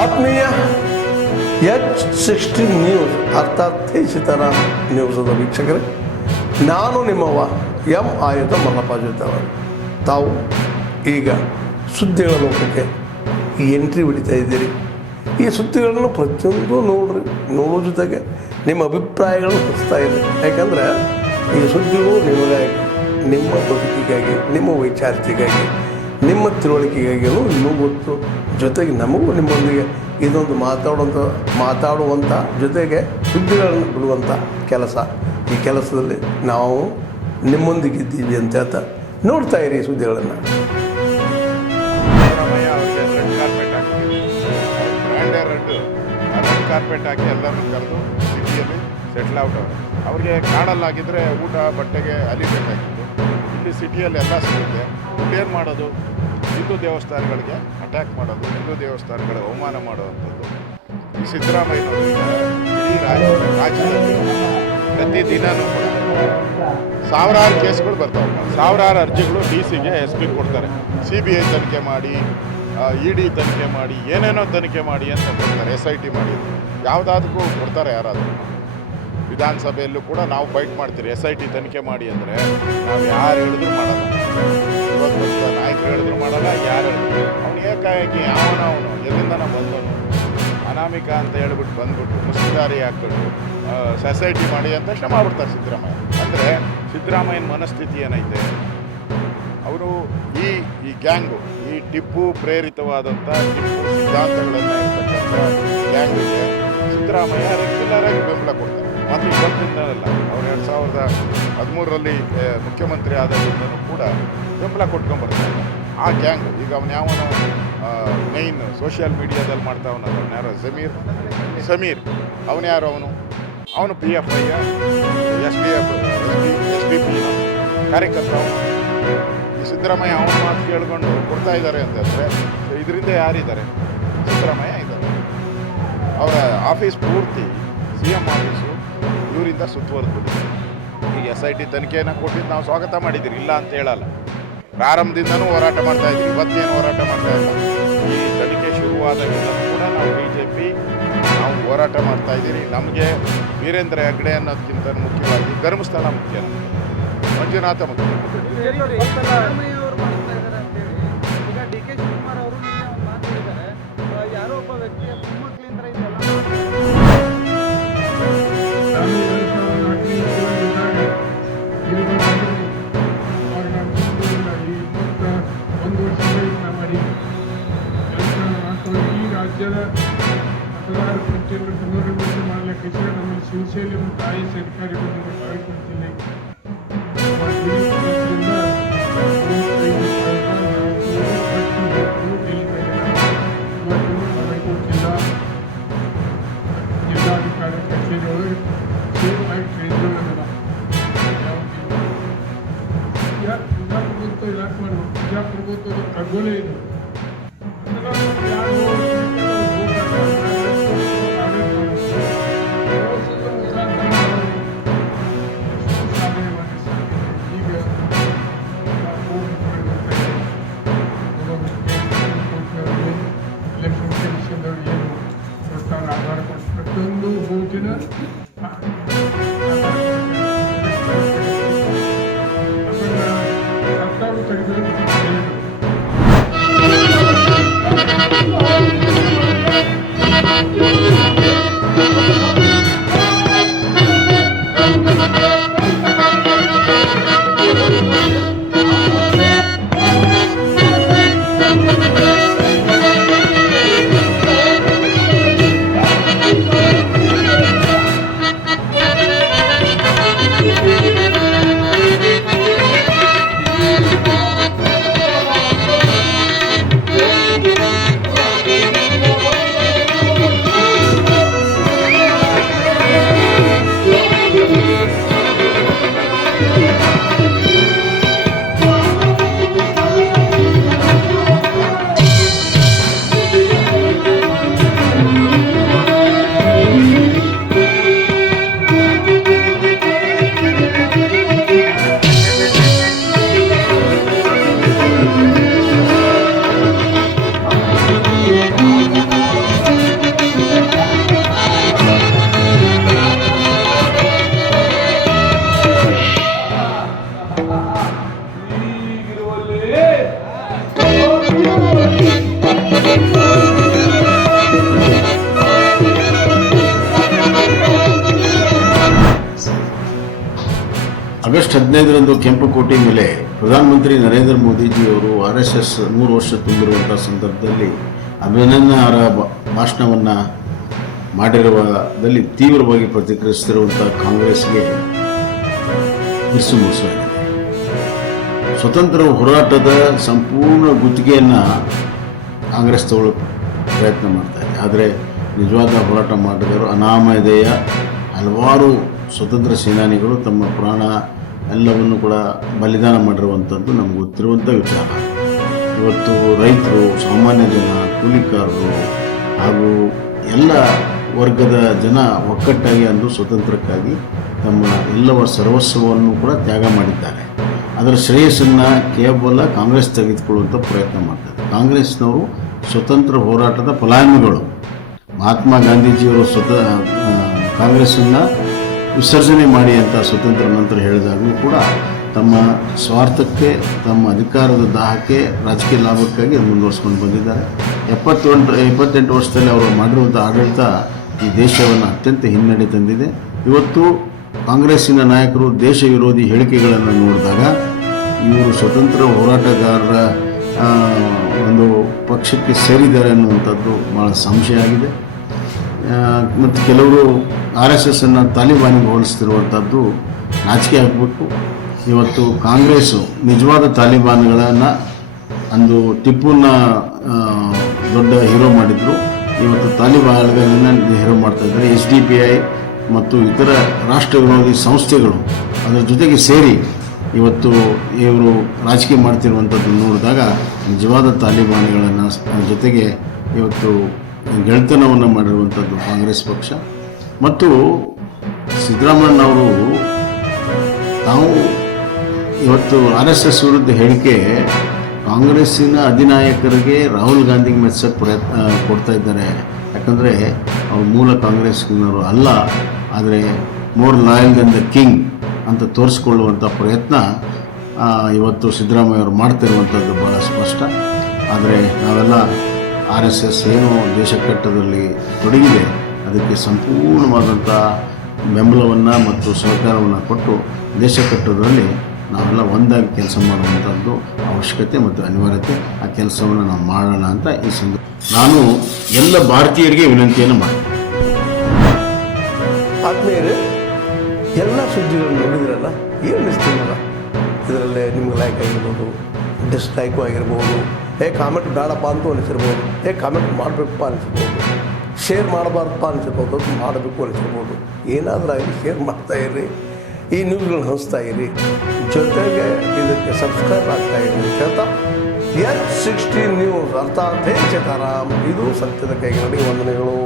ಆತ್ಮೀಯ H16 news ಅರ್ಥಾತ್ ತೇಜಿತನ ನ್ಯೂಸದ ವೀಕ್ಷಕರೇ, ನಾನು ನಿಮ್ಮವ ಎಂ ಆಯುಧ ಮಲ್ಲಪ್ಪ ಜೊತೆವರು. ತಾವು ಈಗ ಸುದ್ದಿಗಳ ಲೋಕಕ್ಕೆ ಎಂಟ್ರಿ ಹೊಡಿತಾ ಇದ್ದೀರಿ. ಈ ಸುದ್ದಿಗಳನ್ನು ಪ್ರತಿಯೊಂದು ನೋಡೋ ಜೊತೆಗೆ ನಿಮ್ಮ ಅಭಿಪ್ರಾಯಗಳನ್ನು ಹೊಸ್ತಾ ಇದೆ. ಯಾಕಂದರೆ ಈ ಸುದ್ದಿಗಳು ನಿಮಗಾಗಿ, ನಿಮ್ಮ ಬದುಕಿಗಾಗಿ, ನಿಮ್ಮ ವೈಚಾರಿಕೆಗಾಗಿ, ನಿಮ್ಮ ತಿಳುವಳಿಕೆಗಾಗಿಯೂ ಇನ್ನೂ ಗೊತ್ತು. ಜೊತೆಗೆ ನಮಗೂ ನಿಮ್ಮೊಂದಿಗೆ ಇದೊಂದು ಮಾತಾಡುವಂಥ ಜೊತೆಗೆ ಸುದ್ದಿಗಳನ್ನು ಬಿಡುವಂಥ ಕೆಲಸ. ಈ ಕೆಲಸದಲ್ಲಿ ನಾವು ನಿಮ್ಮೊಂದಿಗಿದ್ದೀವಿ ಅಂತ ಹೇಳ್ತಾ ನೋಡ್ತಾ ಇರಿ ಸುದ್ದಿಗಳನ್ನು. ರೆಡ್ ಕಾರ್ಪೆಟ್ ಹಾಕಿ ಎಲ್ಲರನ್ನು ಕರೆದು ಸಿಟಿಯಲ್ಲಿ ಸೆಟ್ಲ್ ಔಟ್ ಅವ್ರಿಗೆ ಕಾಡಲ್ಲಾಗಿದ್ದರೆ ಊಟ ಬಟ್ಟೆಗೆ ಅಲಿಬೇಕಾಗಿತ್ತು. ಇಲ್ಲಿ ಸಿಟಿಯಲ್ಲಿ ಎಲ್ಲ ಸಿಗುತ್ತೆ. ಏನು ಮಾಡೋದು? ಹಿಂದೂ ದೇವಸ್ಥಾನಗಳಿಗೆ ಅಟ್ಯಾಕ್ ಮಾಡೋದು, ಹಿಂದೂ ದೇವಸ್ಥಾನಗಳಿಗೆ ಅವಮಾನ ಮಾಡುವಂಥದ್ದು. ಈ ಸಿದ್ದರಾಮಯ್ಯನವರಿಗೆ ಇಡೀ ರಾಜ್ಯದಲ್ಲಿ ಪ್ರತಿದಿನವೂ ಕೂಡ ಸಾವಿರಾರು ಕೇಸ್ಗಳು ಬರ್ತಾವೆ. ಸಾವಿರಾರು ಅರ್ಜಿಗಳು DC-ಗೆ SP ಕೊಡ್ತಾರೆ. CBI ತನಿಖೆ ಮಾಡಿ, ED ತನಿಖೆ ಮಾಡಿ, ಏನೇನೋ ತನಿಖೆ ಮಾಡಿ ಅಂತ ಕೊಡ್ತಾರೆ. SIT ಮಾಡಿ ಯಾವುದಾದಕ್ಕೂ ಕೊಡ್ತಾರೆ. ಯಾರಾದರೂ ವಿಧಾನಸಭೆಯಲ್ಲೂ ಕೂಡ ನಾವು ಫೈಟ್ ಮಾಡ್ತೀರಿ. SIT ತನಿಖೆ ಮಾಡಿ ಅಂದರೆ ನಾವು ಯಾರು ಹೇಳಿದ್ರು ಮಾಡಲ್ಲ. ಇವತ್ತು ನಾಯಕರು ಹೇಳಿದ್ರು ಮಾಡಲ್ಲ, ಯಾರು ಹೇಳಿದ್ರು. ಅವನು ಏಕಾಏಕಿ ಅವನು ಎಲ್ಲಿಂದನ ಬಂದವನು ಅನಾಮಿಕ ಅಂತ ಹೇಳ್ಬಿಟ್ಟು ಬಂದ್ಬಿಟ್ಟು ಮುಸ್ತಿದಾರಿ ಹಾಕ್ಬಿಟ್ಟು SIT ಮಾಡಿ ಅಂತ ತಕ್ಷಣ ಮಾಡ್ಬಿಡ್ತಾರೆ ಸಿದ್ದರಾಮಯ್ಯ. ಅಂದರೆ ಸಿದ್ದರಾಮಯ್ಯನ ಮನಸ್ಥಿತಿ ಏನೈತೆ? ಅವರು ಈ ಗ್ಯಾಂಗು, ಈ ಟಿಪ್ಪು ಪ್ರೇರಿತವಾದಂಥ ಟಿಪ್ಪು ಸಿದ್ಧಾಂತಗಳನ್ನು ಇರ್ತಕ್ಕಂಥ ಗ್ಯಾಂಗಿಗೆ ಸಿದ್ದರಾಮಯ್ಯ ರೆಗ್ಯುಲರಾಗಿ ಬೆಂಬಲ ಕೊಡ್ತಾರೆ. ಮತ್ತು ಇವತ್ತಿಂದಲ್ಲ, ಅವರು 2013ರಲ್ಲಿ ಮುಖ್ಯಮಂತ್ರಿ ಆದಾಗಿಂದನೂ ಕೂಡ ಬೆಂಬಲ ಕೊಟ್ಕೊಂಡ್ಬರ್ತಾರೆ. ಆ ಗ್ಯಾಂಗು ಈಗ ಅವನು ಯಾವನು ಮೇಯ್ನ್ ಸೋಷಿಯಲ್ ಮೀಡಿಯಾದಲ್ಲಿ ಮಾಡ್ತಾವನಲ್ಲ, ಅವನು ಯಾರೋ ಸಮೀರ್ ಅವನು ಯಾರು? ಅವನು PFI SDP ಕಾರ್ಯಕರ್ತ. ಈ ಸಿದ್ದರಾಮಯ್ಯ ಅವನ ಮಾತು ಕೇಳ್ಕೊಂಡು ಕೊಡ್ತಾ ಇದ್ದಾರೆ ಅಂತಂದರೆ ಇದರಿಂದ ಯಾರಿದ್ದಾರೆ? ಸಿದ್ದರಾಮಯ್ಯ ಇದ್ದಾರೆ. ಅವರ ಆಫೀಸ್ ಪೂರ್ತಿ CM ಆಫೀಸು ಇವರಿಂದ ಸುತ್ತುವರೆದ್ಬಿಟ್ಟಿದೆ. ಈಗ SIT ತನಿಖೆಯನ್ನು ಕೊಟ್ಟಿದ್ದು ನಾವು ಸ್ವಾಗತ ಮಾಡಿದ್ದೀರಿ, ಇಲ್ಲ ಅಂತ ಹೇಳಲ್ಲ. ಪ್ರಾರಂಭದಿಂದನೂ ಹೋರಾಟ ಮಾಡ್ತಾ ಇದ್ದೀವಿ. ಇವತ್ತೇನು ಹೋರಾಟ ಮಾಡ್ತಾ ಇಲ್ಲ. ಈ ತನಿಖೆ ಶುರುವಾದಾಗಿಂದ ಕೂಡ ನಾವು BJP ನಾವು ಹೋರಾಟ ಮಾಡ್ತಾ ಇದ್ದೀರಿ. ನಮಗೆ ವೀರೇಂದ್ರ ಹೆಗ್ಗಡೆ ಅನ್ನೋದಕ್ಕಿಂತ ಮುಖ್ಯವಾಗಿ ಧರ್ಮಸ್ಥಳ ಮುಖ್ಯ, ಮಂಜುನಾಥ ಮುಖ್ಯ. ಯಾರೋ ಒಬ್ಬ ವ್ಯಕ್ತಿಯ ಮೊಮ್ಮಕ್ಕಳಿಂದ ಈ ರಾಜ್ಯದ ಮತದಾರ ಪಟ್ಟಿಯನ್ನು ಪುನರ್ವಿಮರ್ಶೆ ಮಾಡಲಿಕ್ಕೆ ನಮ್ಮಲ್ಲಿ ಶಿವಸೇನೆ ತಾಯಿ ಸರ್ಕಾರಗಳನ್ನು ಭಾವಿಸುತ್ತೇನೆ. ಜಿಲ್ಲಾಧಿಕಾರಿ ಕಚೇರಿಯೊಳಗೆ ಸೇಮ್ ಆಗಿ ಕೇಂದ್ರವಿಲ್ಲ. ಪ್ರಜಾಪ್ರಭುತ್ವ ಯಾಕೆ ಮಾಡಬೇಕು? ಪ್ರಜಾಪ್ರಭುತ್ವದ ಖಗೋಲೆ ಇದು. ಎಲೆಕ್ಷನ್ ಕಮಿಷನ್ದವ್ರು ಏನು ಸರ್ಕಾರ ಆಧಾರ ಕೊಟ್ಟು ಪ್ರತಿಯೊಂದು ಭೋಜನ ಸರ್ಕಾರ ತೆಗೆದು 15ರಂದು ಕೆಂಪುಕೋಟೆ ಮೇಲೆ ಪ್ರಧಾನಮಂತ್ರಿ ನರೇಂದ್ರ ಮೋದಿಜಿಯವರು RSS 100 ವರ್ಷ ತುಂಬಿರುವಂಥ ಸಂದರ್ಭದಲ್ಲಿ ಅಭಿನಂದನಾರ್ಹ ಭಾಷಣವನ್ನು ಮಾಡಿರುವುದರಲ್ಲಿ ತೀವ್ರವಾಗಿ ಪ್ರತಿಕ್ರಿಯಿಸುತ್ತಿರುವಂಥ ಕಾಂಗ್ರೆಸ್ಗೆ ಬಿರುಸು ಮುರುಸಾಗಿದೆ. ಸ್ವತಂತ್ರ ಹೋರಾಟದ ಸಂಪೂರ್ಣ ಗುತ್ತಿಗೆಯನ್ನು ಕಾಂಗ್ರೆಸ್ ತಗೊಳ್ಳೋಕೆ ಪ್ರಯತ್ನ ಮಾಡ್ತಾ ಇದೆ. ಆದರೆ ನಿಜವಾದ ಹೋರಾಟ ಮಾಡಿದವರು ಅನಾಮಧೇಯ ಹಲವಾರು ಸ್ವತಂತ್ರ ಸೇನಾನಿಗಳು ತಮ್ಮ ಪ್ರಾಣ ಎಲ್ಲವನ್ನು ಕೂಡ ಬಲಿದಾನ ಮಾಡಿರುವಂಥದ್ದು ನಮ್ಗೆ ಗೊತ್ತಿರುವಂಥ ವಿಚಾರ. ಇವತ್ತು ರೈತರು, ಸಾಮಾನ್ಯ ಜನ, ಕೂಲಿಕಾರರು ಹಾಗೂ ಎಲ್ಲ ವರ್ಗದ ಜನ ಒಕ್ಕಟ್ಟಾಗಿ ಅಂದು ಸ್ವತಂತ್ರಕ್ಕಾಗಿ ತಮ್ಮ ಎಲ್ಲವ ಸರ್ವಸ್ವವನ್ನು ಕೂಡ ತ್ಯಾಗ ಮಾಡಿದ್ದಾರೆ. ಅದರ ಶ್ರೇಯಸ್ಸನ್ನು ಕೇವಲ ಕಾಂಗ್ರೆಸ್ ತೆಗೆದುಕೊಳ್ಳುವಂಥ ಪ್ರಯತ್ನ ಮಾಡ್ತಾರೆ. ಕಾಂಗ್ರೆಸ್ನವರು ಸ್ವತಂತ್ರ ಹೋರಾಟದ ಫಲಾನುಭವಿಗಳು. ಮಹಾತ್ಮ ಗಾಂಧೀಜಿಯವರು ಕಾಂಗ್ರೆಸ್ಸನ್ನು ವಿಸರ್ಜನೆ ಮಾಡಿ ಅಂತ ಸ್ವತಂತ್ರ ನಂತರ ಹೇಳಿದಾಗಲೂ ಕೂಡ ತಮ್ಮ ಸ್ವಾರ್ಥಕ್ಕೆ, ತಮ್ಮ ಅಧಿಕಾರದ ದಾಹಕ್ಕೆ, ರಾಜಕೀಯ ಲಾಭಕ್ಕಾಗಿ ಅದು ಮುಂದುವರ್ಸ್ಕೊಂಡು ಬಂದಿದ್ದಾರೆ. 28 ವರ್ಷದಲ್ಲಿ ಅವರು ಮಾಡಿರುವಂಥ ಆಡಳಿತ ಈ ದೇಶವನ್ನು ಅತ್ಯಂತ ಹಿನ್ನಡೆ ತಂದಿದೆ. ಇವತ್ತು ಕಾಂಗ್ರೆಸ್ಸಿನ ನಾಯಕರು ದೇಶ ವಿರೋಧಿ ಹೇಳಿಕೆಗಳನ್ನು ನೋಡಿದಾಗ ಇವರು ಸ್ವತಂತ್ರ ಹೋರಾಟಗಾರರ ಒಂದು ಪಕ್ಷಕ್ಕೆ ಸೇರಿದ್ದಾರೆ ಅನ್ನುವಂಥದ್ದು ಭಾಳ ಸಂಶಯ ಆಗಿದೆ. ಮತ್ತು ಕೆಲವರು RSSನ್ನು ತಾಲಿಬಾನಿಗೆ ಹೋಲಿಸ್ತಿರುವಂಥದ್ದು ನಾಚಿಕೆ ಆಗಬೇಕು. ಇವತ್ತು ಕಾಂಗ್ರೆಸ್ಸು ನಿಜವಾದ ತಾಲಿಬಾನ್ಗಳನ್ನು ಅಂದು ಟಿಪ್ಪುನ ದೊಡ್ಡ ಹೀರೋ ಮಾಡಿದರು. ಇವತ್ತು ತಾಲಿಬಾನ್ಗಳನ್ನು ಹೀರೋ ಮಾಡ್ತಾಯಿದ್ದಾರೆ. SDPI ಮತ್ತು ಇತರ ರಾಷ್ಟ್ರ ವಿರೋಧಿ ಸಂಸ್ಥೆಗಳು ಅದರ ಜೊತೆಗೆ ಸೇರಿ ಇವತ್ತು ಇವರು ರಾಜಕೀಯ ಮಾಡ್ತಿರುವಂಥದ್ದು ನೋಡಿದಾಗ ನಿಜವಾದ ತಾಲಿಬಾನ್ಗಳನ್ನು ಜೊತೆಗೆ ಇವತ್ತು ಗೆಳೆತನವನ್ನು ಮಾಡಿರುವಂಥದ್ದು ಕಾಂಗ್ರೆಸ್ ಪಕ್ಷ. ಮತ್ತು ಸಿದ್ದರಾಮಯ್ಯನವರು ತಾವು ಇವತ್ತು RSS ವಿರುದ್ಧ ಹೇಳಿಕೆ ಕಾಂಗ್ರೆಸ್ಸಿನ ಅಧಿನಾಯಕರಿಗೆ ರಾಹುಲ್ ಗಾಂಧಿಗೆ ಮೆಚ್ಚಕ್ಕೆ ಪ್ರಯತ್ನ ಕೊಡ್ತಾ ಇದ್ದಾರೆ. ಯಾಕಂದರೆ ಅವರು ಮೂಲ ಕಾಂಗ್ರೆಸ್ನವರು ಅಲ್ಲ, ಆದರೆ more loyal than the king ಅಂತ ತೋರಿಸ್ಕೊಳ್ಳುವಂಥ ಪ್ರಯತ್ನ ಇವತ್ತು ಸಿದ್ದರಾಮಯ್ಯವರು ಮಾಡ್ತಿರುವಂಥದ್ದು ಭಾಳ ಸ್ಪಷ್ಟ. ಆದರೆ ನಾವೆಲ್ಲ RSS ಏನು ದೇಶ ಕಟ್ಟೋದ್ರಲ್ಲಿ ತೊಡಗಿದೆ ಅದಕ್ಕೆ ಸಂಪೂರ್ಣವಾದಂಥ ಬೆಂಬಲವನ್ನು ಮತ್ತು ಸಹಕಾರವನ್ನು ಕೊಟ್ಟು ದೇಶ ಕಟ್ಟೋದ್ರಲ್ಲಿ ನಾವೆಲ್ಲ ಒಂದಾಗಿ ಕೆಲಸ ಮಾಡುವಂಥದ್ದು ಅವಶ್ಯಕತೆ ಮತ್ತು ಅನಿವಾರ್ಯತೆ. ಆ ಕೆಲಸವನ್ನು ನಾವು ಮಾಡೋಣ ಅಂತ ಈ ಸಂದರ್ಭ ನಾನು ಎಲ್ಲ ಭಾರತೀಯರಿಗೆ ವಿನಂತಿಯನ್ನು ಮಾಡ್ತೀನಿ. ಆದ್ಮೇಲೆ ಎಲ್ಲ ಸುದ್ದಿಗಳನ್ನು ನೋಡಿದ್ರಲ್ಲ, ಏನು ಅನಿಸ್ತಿರಲ್ಲ? ಇದರಲ್ಲೇ ನಿಮ್ಗೆ ಲೈಕ್ ಆಗಿರ್ಬೋದು, ಡಿಸ್ಲೈಕು ಆಗಿರ್ಬೋದು, ಕಾಮೆಂಟ್ ಬೇಡಪ್ಪ ಅಂತ ಅನಿಸಿರ್ಬೋದು, ಕಾಮೆಂಟ್ ಮಾಡಬೇಕಪ್ಪ ಅನಿಸಿರ್ಬೋದು, ಶೇರ್ ಮಾಡಬಾರ್ದಪ್ಪ ಅನಿಸಿರ್ಬೋದು, ಅದು ಮಾಡಬೇಕು ಅನಿಸಿರ್ಬೋದು. ಏನಾದರೂ ಆಗಲಿ ಶೇರ್ ಮಾಡ್ತಾಯಿರ್ರಿ, ಈ ನ್ಯೂಸ್ಗಳನ್ನ ಹಂಚ್ತಾ ಇರಿ, ಜೊತೆಗೆ ಇದಕ್ಕೆ ಸಬ್ಸ್ಕ್ರೈಬ್ ಆಗ್ತಾ ಇರಿ ಅಂತ ಹೇಳ್ತಾ H16 ನ್ಯೂಸ್ ಅರ್ಥಾತ್ ಹೇ ಸೀತಾರಾಮ್, ಇದು ಸತ್ಯದ ಕೈಗೆ ವಂದನೆಗಳು.